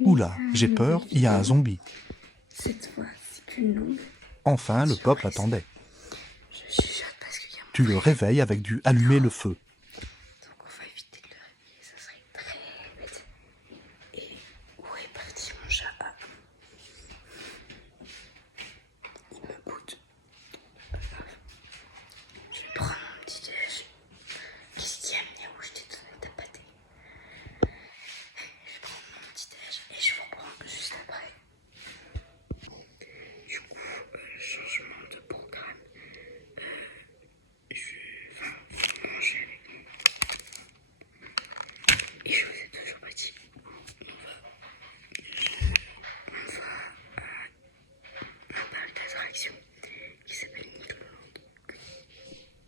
Oula, j'ai peur, il y a un zombie. Cette fois, c'est plus longue. Enfin, le peuple attendait. Je chuchote parce qu'il y a mon... Tu le réveilles avec du allumer le feu. Donc on va éviter de le réveiller, ça serait très bête. Et où est parti mon chat? Ah. Il me boude. Pas grave. Je vais prendre mon petit déj. Qu'est-ce qu'il y a, Miaou? Je t'ai donné ta pâtée. Je vais prendre mon petit déj et je vous reprends juste après. Du coup, changement de programme. Vous mangez avec nous. Et je vous ai toujours pas dit. On va à un parc d'attractions qui s'appelle Nickelodeon.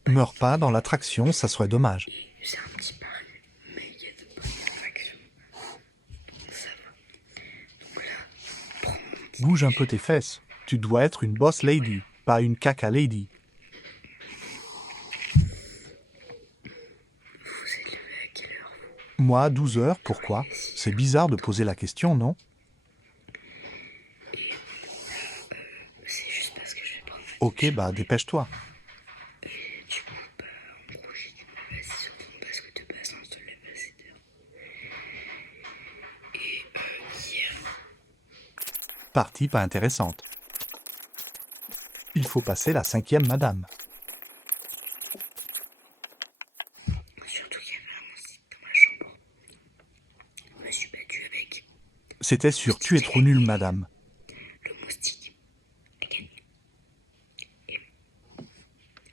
Meurs pas dans l'attraction, ça serait dommage. Et c'est un petit parc, mais il y a de bonnes attractions. Donc ça va. Donc là, prends mon petit Bouge un peu tes fesses. Tu dois être une boss lady, pas une caca lady. Vous êtes levé à quelle heure vous? Moi, 12 heures, pourquoi? C'est bizarre de poser la question, non? C'est juste parce que je vais prendre Ok, bah dépêche-toi. du coup, en gros, j'ai dit, vas-y, surtout parce que de base, on se lève à 7 heures. Et hier, Partie pas intéressante. Il faut passer la 5e madame. surtout qu'il y avait un monstre dans ma chambre. Je me suis battue avec C'était sur tu es trop nulle madame. le moustique a gagné. Et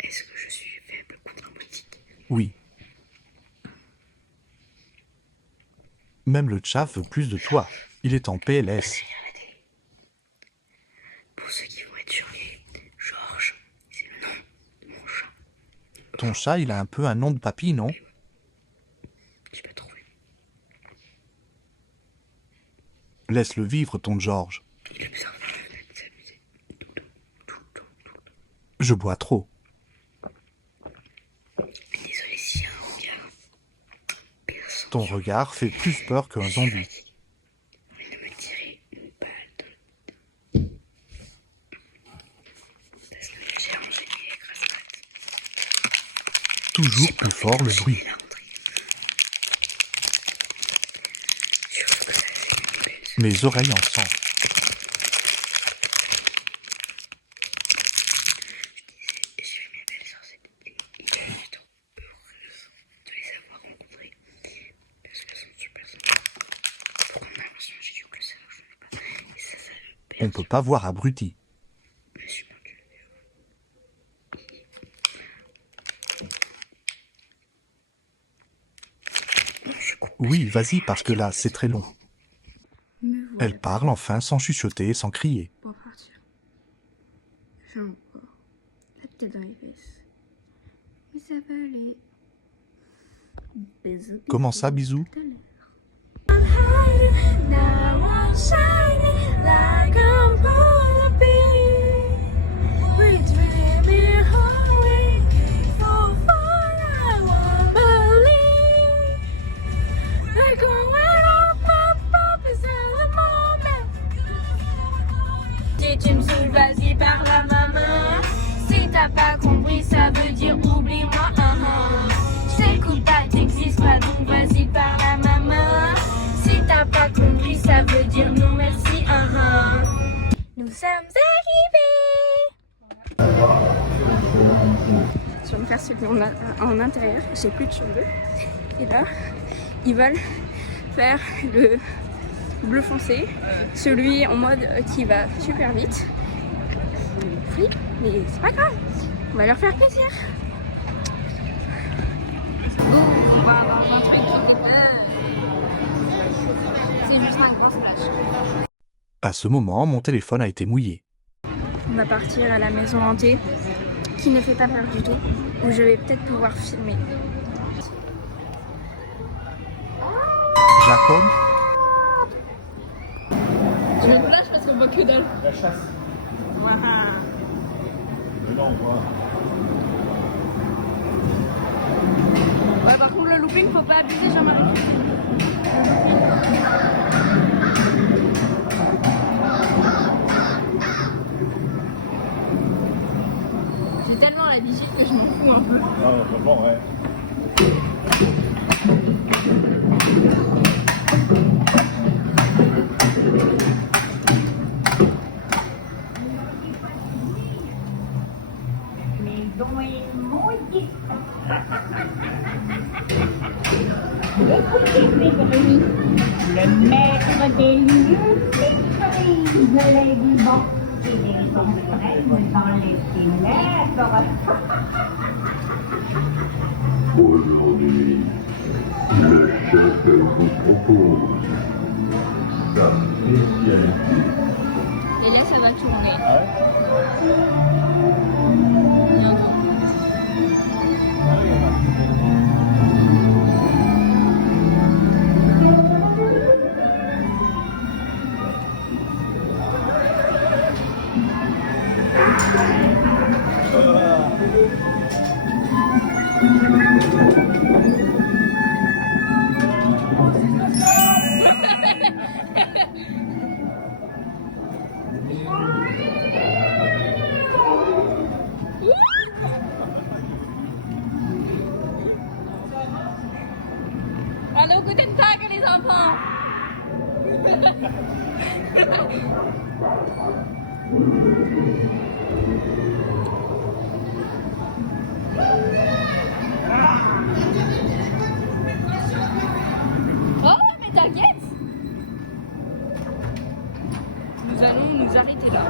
est-ce que je suis faible contre un moustique? Oui. Même le chat veut plus de toi. Il est en PLS. Pour ceux qui vont être sur les Georges, c'est le nom de mon chat. Ton chat, il a un peu un nom de papy, non? J'ai pas trouvé. Laisse-le vivre, ton Georges. Il observe par la fenêtre s'amuser. Tout le temps. Je bois trop. Désolé s'il y a un regard. Personne. Ton regard fait plus peur qu'un zombie. Il de me tirer une balle dans le... Parce que j'ai rangé les écrases-mat. Toujours plus fort le bruit. Il a rentré. Surtout que ça fait une belle... Mes oreilles en sang. J'ai vu mes belles sœurs cet été. Et je suis trop heureuse de les avoir rencontrées. Parce qu'elles sont super sympas. Pour qu'on avance, j'ai dit que le cerveau, je ne sais pas. Et ça le On perd. peut pas voir abruti. Je me suis mordu le vélo. Je coupe. Oui, vas-y, parce que là, c'est très long. Me voilà Elle parle enfin sans chuchoter, sans crier. pour partir. J'ai encore la tête dans les fesses. Mais ça va aller. Bisous. Comment ça, bisous? Now I'm shining like I'm gonna be. We dreaming high, so far I won't believe. We're going up, it's the moment. Si tu me saoules, vas-y par la maman. Si t'as pas compris, ça veut dire oublie-moi. J'écoute pas, t'existes pas, donc vas-y par la maman. Si t'as pas compris, ça veut dire non merci. Nous sommes arrivés. Je vais me faire celui en intérieur. J'ai plus de cheveux. Et là, ils veulent faire le bleu foncé, celui en mode qui va super vite. Oui, mais c'est pas grave. On va leur faire plaisir. On va avoir un truc de c'est juste un gros splash. À ce moment, mon téléphone a été mouillé. On va partir à la maison hantée, qui ne fait pas peur du tout, où je vais peut-être pouvoir filmer. Jacob? Je me flash parce qu'on voit que dalle. La chasse. Voilà. Mais non, quoi. Ouais, par contre, le looping, faut pas abuser, Jean-Marie. Mettre des surprises, les vivants et des surprises dans les ténèbres. Aujourd'hui, le chef vous propose sa spécialité. Et là, ça va tourner. Ah ouais. Hallo, guten Tag, les enfants. Oh, mais t'inquiète. Nous allons nous arrêter là.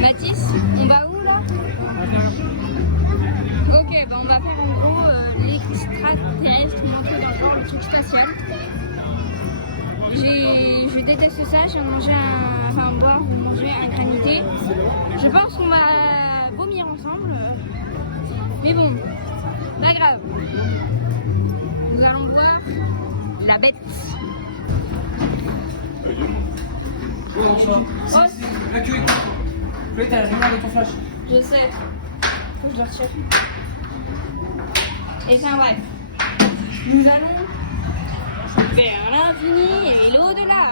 Mathis, on va où là? Ok, bah on va faire en gros l'extraterrestre ou un truc dans le genre, le truc spatial. Je déteste ça, j'ai mangé boire ou manger un granité. Je pense qu'on va vomir ensemble. Mais bon, pas grave. Nous allons voir la bête. Oh, La queue est courte. Là, t'as regardé ton flash. je sais. Faut que je le retire. Et enfin bref. Nous allons vers l'infini et l'au-delà.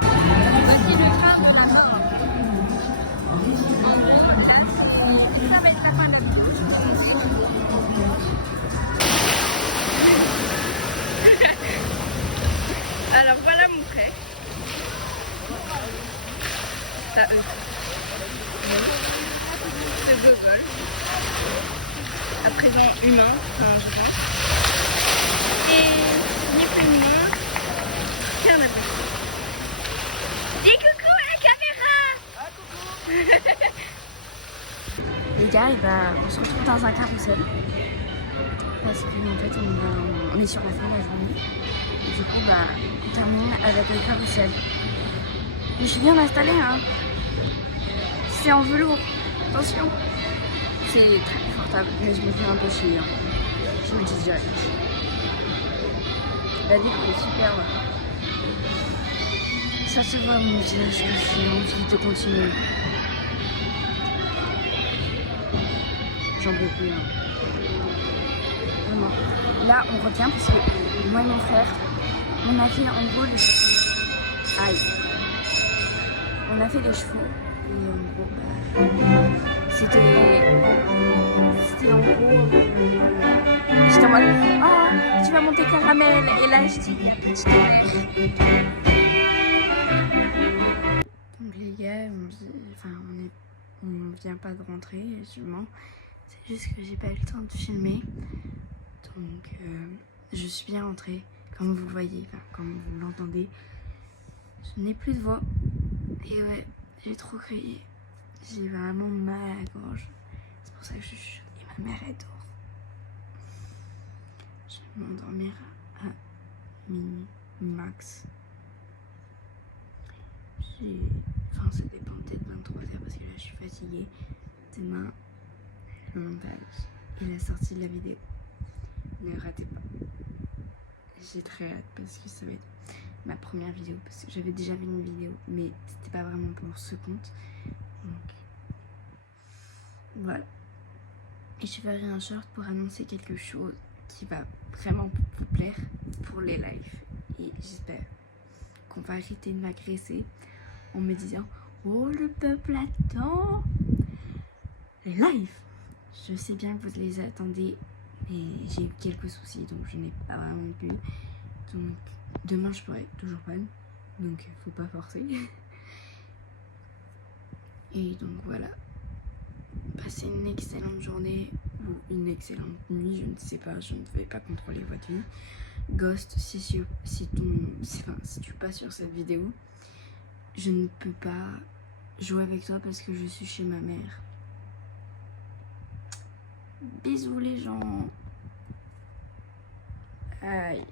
Voici le train de la mort. En gros, là, ça va être la fin de la vie. Alors voilà mon frère. Ça eux. Ce gogol. À présent humain, je pense. Et ni plus ni moins qu'un abruti. Dis coucou à la caméra. Les gars, on se retrouve dans un carrousel. Parce qu'en fait, on est sur la fin de la journée. Et du coup, on termine avec le carrousel. Mais je suis bien installée, hein. C'est en velours. Attention. C'est très confortable, mais je me fais un peu chier. Hein. Je me dis direct. La déco est superbe. Ça se voit, mon visage, que j'ai envie de continuer. J'en peux plus. Hein. Vraiment. là on revient parce que moi et mon frère, on a fait en gros les chevaux. Aïe. On a fait les chevaux et en gros c'était en gros j'étais en mode oh tu vas monter caramel et là je dis donc les gars on dit, enfin on vient pas de rentrer sûrement, c'est juste que j'ai pas eu le temps de filmer donc je suis bien rentrée comme vous le voyez, enfin comme vous l'entendez, je n'ai plus de voix et ouais j'ai trop crié, j'ai vraiment mal à la gorge, c'est pour ça que je chuchote et ma mère elle dort. Je vais m'endormir à minuit max. Enfin ça dépend peut-être 23h parce que là je suis fatiguée. Demain le montage et la sortie de la vidéo. Ne ratez pas. J'ai très hâte parce que ça va être ma première vidéo parce que j'avais déjà vu une vidéo mais c'était pas vraiment pour ce compte. Donc voilà. Et je ferai un short pour annoncer quelque chose qui va vraiment vous plaire pour les lives. Et j'espère qu'on va arrêter de m'agresser en me disant oh le peuple attend les lives. Je sais bien que vous les attendez mais j'ai eu quelques soucis donc je n'ai pas vraiment pu. Donc demain je pourrai toujours pas. Donc faut pas forcer. Et donc voilà. Passez une excellente journée ou une excellente nuit, je ne sais pas, je ne vais pas contrôler votre vie. Ghost, si tu passes sur cette vidéo, je ne peux pas jouer avec toi parce que je suis chez ma mère. Bisous les gens. Aïe.